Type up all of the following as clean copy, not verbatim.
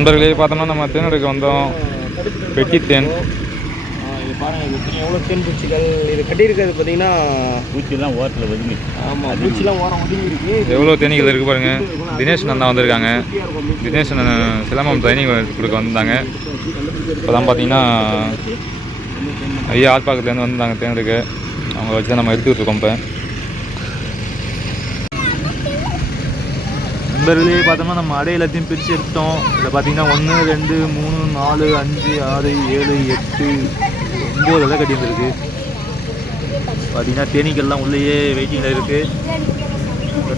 நண்பர்களே பார்த்தோம்னா நம்ம தேன் எடுக்க வந்தோம். பெட்டி தேன் இது பாருங்கள், இது எவ்வளோ தேன் பூச்சிகள் இது கட்டியிருக்கிறது பார்த்தீங்கன்னா பூச்சிலாம் ஓரத்தில் ஒதுங்கி. ஆமாம், பூச்சிலாம் ஓரம் ஒதுங்கி இருக்குது. எவ்வளோ தேனீகள் இருக்குது பாருங்கள். தினேஷ் அண்ணா வந்திருக்காங்க. தினேஷ் சிலம்பம் ட்ரைனிங் கொடுக்க வந்தாங்க. இப்போ தான் பார்த்தீங்கன்னா ஐயா ஆர்ப்பாக்கத்துலேருந்து வந்தாங்க தேன் எடுக்க. அவங்க வச்சு தான் நம்ம எடுத்துக்கிட்டு இருக்கோம். இப்போ நண்பர்களே பார்த்தோம்னா நம்ம அடை எல்லாத்தையும் பிரித்து எடுத்தோம். இதில் பார்த்தீங்கன்னா 1 2 3 4 5 6 7 8 9 அடை கட்டி வந்துருக்கு. பார்த்தீங்கன்னா தேனீக்கள்லாம் உள்ளேயே வெயிட்டிங்கில் இருக்குது.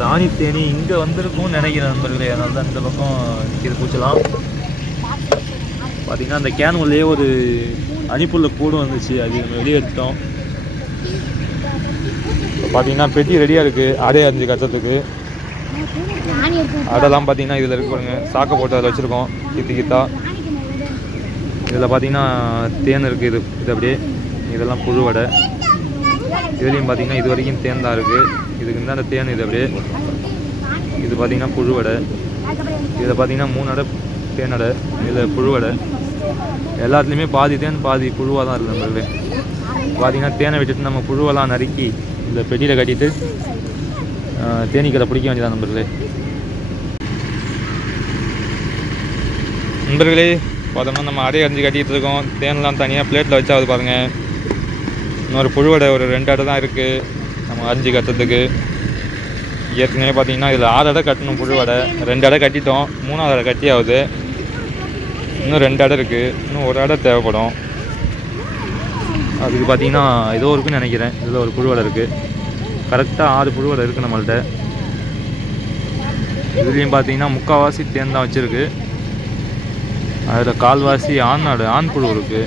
ராணி தேனி இங்கே வந்திருக்கும்னு நினைக்கிறேன் நண்பர்களே. அதனால தான் இந்த பக்கம் நிற்கிது பூச்சலாம். பார்த்தீங்கன்னா அந்த கேன் உள்ளேயே ஒரு அணிப்புள்ள கூடும் வந்துச்சு. அது நம்ம வெளியே எடுத்துட்டோம். இப்போ பார்த்தீங்கன்னா பெட்டி ரெடியாக இருக்குது அடை அரிஞ்சு கட்டுறதுக்கு. அதெல்லாம் பார்த்தீங்கன்னா இதில் இருக்கு பாருங்க. சாக்கை போட்டு அதில் வச்சுருக்கோம் கித்தா. இதில் பார்த்தீங்கன்னா தேன் இருக்குது. இது அப்படியே இதெல்லாம் புழு வடை. இதுலேயும் பார்த்தீங்கன்னா இது வரைக்கும் தேன் தான் இருக்குது. இதுக்கு தான் அந்த தேன். இது அப்படியே இது பார்த்தீங்கன்னா புழு வடை. இதில் பார்த்தீங்கன்னா 3 அடை தேன் அடை. இதில் புழு வடை. எல்லாத்துலேயுமே பாதி தேன் பாதி புழுவாக தான் இருக்குது நம்மளுக்கு. பார்த்தீங்கன்னா தேனை விட்டுட்டு நம்ம புழுவெல்லாம் நறுக்கி இந்த பெட்டியில் கட்டிட்டு தேனீக்களை பிடிக்க வேண்டியதான் நண்பர்களே. நண்பர்களே பார்த்தோம்னா நம்ம அடை அரிஞ்சு கட்டிகிட்டு இருக்கோம். தேன்லாம் தனியாக பிளேட்டில் வச்சாவது பாருங்கள். இன்னொரு புழுவடை ஒரு 2 அடை தான் இருக்குது நம்ம அரிஞ்சு கட்டுறதுக்கு. ஏற்கனவே பார்த்தீங்கன்னா இதில் 6 அடை கட்டணும் புழுவடை. 2 அடை கட்டிட்டோம். 3ஆவது அடை கட்டி ஆகுது. இன்னும் 2 அடை இருக்குது. இன்னும் 1 அடை தேவைப்படும். அதுக்கு பார்த்தீங்கன்னா ஏதோ இருக்குன்னு நினைக்கிறேன். இதில் ஒரு புழுவடை இருக்குது. கரெக்டாக 6 புழுவடை இருக்குது நம்மள்கிட்ட. இதுலேயும் பார்த்தீங்கன்னா முக்கால்வாசி தேன் தான் வச்சுருக்கு. அதில் கால்வாசி ஆண் புழு இருக்குது.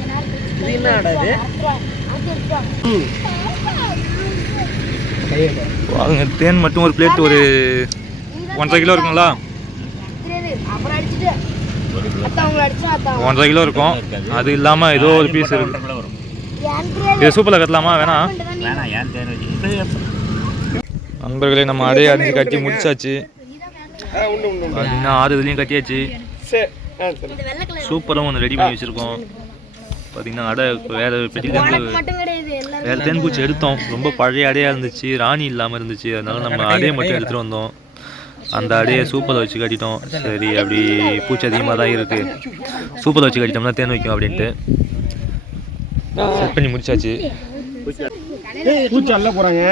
பாருங்க தேன் மட்டும் ஒரு பிளேட் ஒரு 1.5 கிலோ இருக்குங்களா? 1.5 கிலோ இருக்கும். அது இல்லாமல் ஏதோ ஒரு பீஸ் இருக்குது. இது சூப்பரில் கட்டலாமா? வேணாம். நண்பர்களே நம்ம அடையை அரிஞ்சு கட்டி முடிச்சாச்சு. பார்த்தீங்கன்னா 6 இதுலேயும் கட்டியாச்சு. சூப்பராக ஒன்று ரெடி பண்ணி வச்சுருக்கோம். பார்த்தீங்கன்னா அடை வேறு பெட்டிலேருந்து வேறு தேன்பூச்சி எடுத்தோம். ரொம்ப பழைய அடையாக இருந்துச்சு. ராணி இல்லாமல் இருந்துச்சு. அதனால நம்ம அடையை மட்டும் எடுத்துகிட்டு வந்தோம். அந்த அடையை சூப்பரில் வச்சு கட்டிட்டோம். சரி அப்படி பூச்சி அதிகமாக தான் இருக்குது, சூப்பரில் வச்சு கட்டிட்டோம்னா தேன் வைக்கும் அப்படின்ட்டு செட் பண்ணி முடிச்சாச்சு. பூச்சி அள்ள போகிறாங்க.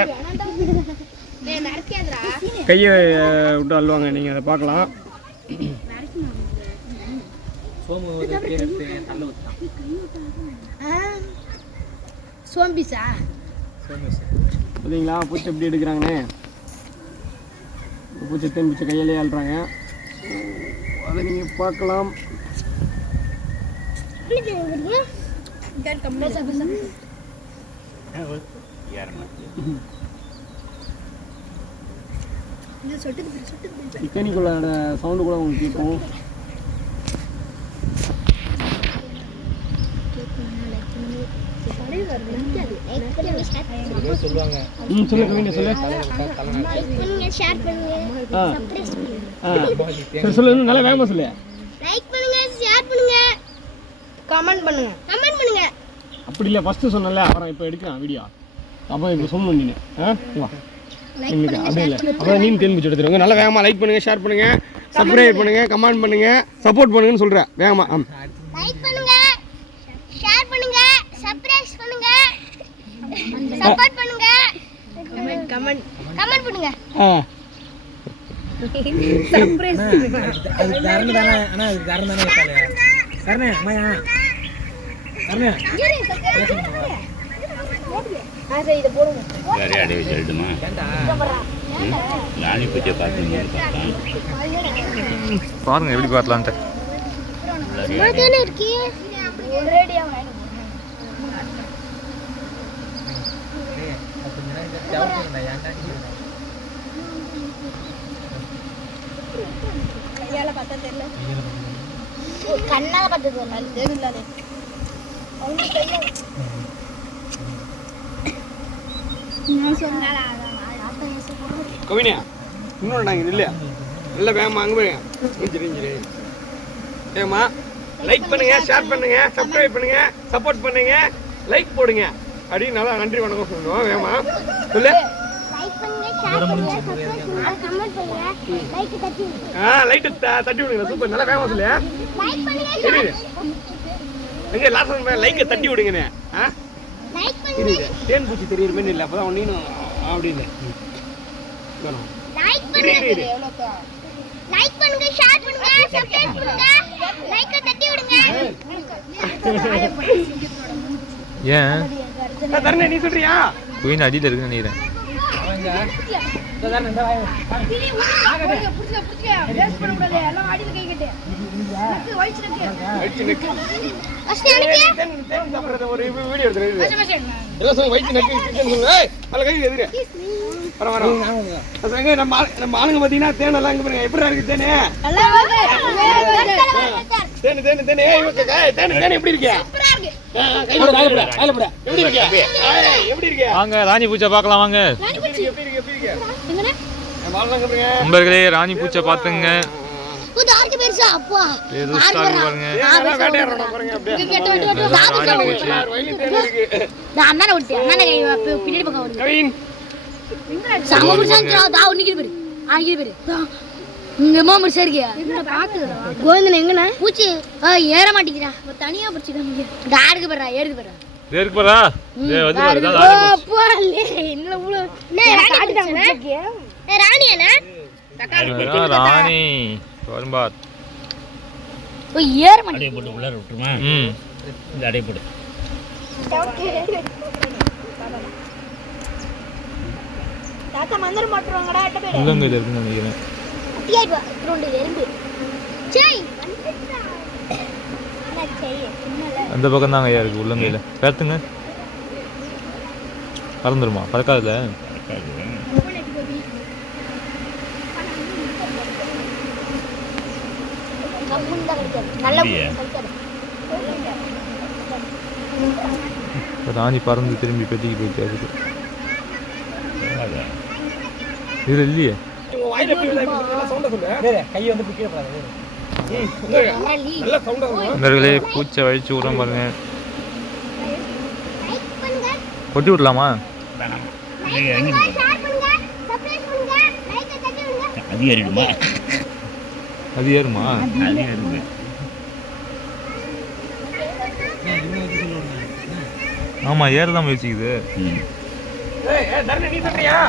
கையை விட்டு அள்ளுவாங்க. நீங்கள் அதை பார்க்கலாம். பார்த்தீங்களா பூச்சி எப்படி எடுக்கிறாங்கன்னு? பூச்சி தேன் பூச்சி கையிலே அள்ளுறாங்க. அதை நீங்கள் பார்க்கலாம். சிக்கனிக்குள்ள சவுண்டு கூட உங்களுக்கு கேட்கும். சொல்லுவாங்க. சொல்லு நல்லா வேகமா சொல்லு. லைக் பண்ணுங்க, ஷேர் பண்ணுங்க, கமெண்ட் பண்ணுங்க. அப்படி இல்லை, ஃபர்ஸ்ட் சொன்னல அப்புறம் இப்போ எடுக்கலாம் வீடியோ. அப்போ இப்போ சொல்லணும் நீ. எங்களுக்கு அப்படி இல்லை. அப்புறம் நீ தேன் பூச்சி எடுத்துருங்க. நல்லா வேகமாக லைக் பண்ணுங்க, ஷேர் பண்ணுங்க, சப்ஸ்கிரைப் பண்ணுங்க, கமெண்ட் பண்ணுங்க, சப்போர்ட் பண்ணுங்கன்னு சொல்கிறேன். வேகமா லைக் பண்ணுங்க, ஷேர் பண்ணுங்க, சப்ஸ்கிரைப் பண்ணுங்க, சப்போர்ட் பண்ணுங்க, கமெண்ட் பண்ணுங்க. சப்ஸ்கிரைப் பண்ணுங்க. அது தரணும் தானே. انا அது தரணும் தானே தரணும். அம்மா தரணும். ஆசை இத போடுங்க. வேற அடை வெச்சிடுமா? ராணி பூச்சியை காட்டுங்க. பாருங்க எப்படி காட்டலாம்ட்டு. சும்மாதானே இருக்கீ. ஆல்ரெடி அவன் கையால பார்த்தா தெரியல. கண்ணால பார்த்தா தெரியல. அவங்க கையால கவினியா இன்னொரு நாங்கள் இல்லையா நல்ல வேகமாக அங்கே போய் இஞ்சிரு ஏமா லைக் பண்ணுங்க, ஷேர் பண்ணுங்க, சப்ஸ்கிரைப் பண்ணுங்க, சப்போர்ட் பண்ணுங்க, லைக் போடுங்க அப்படின்னு நல்லா நன்றி வணக்கம் சொல்லுவோம். ஏமா சொல்லு. லைட் தட்டி விடுங்க. சூப்பர், நல்லா வேகமா சொல்லு. எங்க லாஸ்ட் லைக்கை தட்டி விடுங்கண்ணே. தேன் பூச்சி தெரியுமே இல்லை, அப்பதான் ஒன்னும் அப்படின்னு லைக் பண்ணுங்க, ஷேர் பண்ணுங்க, சப்ஸ்கிரைப் பண்ணுங்க, லைக் தட்டி விடுங்க. ஏன் தரணே நீ சொல்றியா? குயின் அடியில் இருக்குன்னு நினைக்கிறேன். ஒரு வீடியோ எடுத்து நம்ம ஆளுங்க பாத்தீங்கன்னா தேனெல்லாம் இங்க பாருங்க எப்படி இருக்கு. தேனே தேனு தேனு தேனே தேனு தேனு எப்படி இருக்கே? எப்படி இருக்கே? வாங்க ராணி பூச்சை பார்க்கலாம் வாங்க. நண்பர்களே ராணி பூச்சை பார்த்துங்க. ஏற மாட்டேங்கிறா, தனியா பிடிச்சிக்க ராணி வரும்பார். ஏற அடைய போட்டு உள்ளார விட்டுருமா? இந்த அடைய போடு. உள்ளங்கையில் இருக்குன்னு நினைக்கிறேன். அந்த பக்கம் தாங்க ஐயா இருக்கு உள்ளங்கையில். பேர்த்துங்க பறந்துருமா? பறக்காதுல. ராணி பறந்து திரும்பி பெட்டிக்கு போயிட்டு இருக்கு. இதுல இல்லையே. நண்பர்களே பூச்சை வழிச்சு விடுறோம் பாருங்க. கொட்டி விடலாமா? அது ஏறிடுமா? அது ஏறுமா? அது ஏறுது. ஆமா ஏறதான் முயற்சிக்குது. நீ சொல்றியா?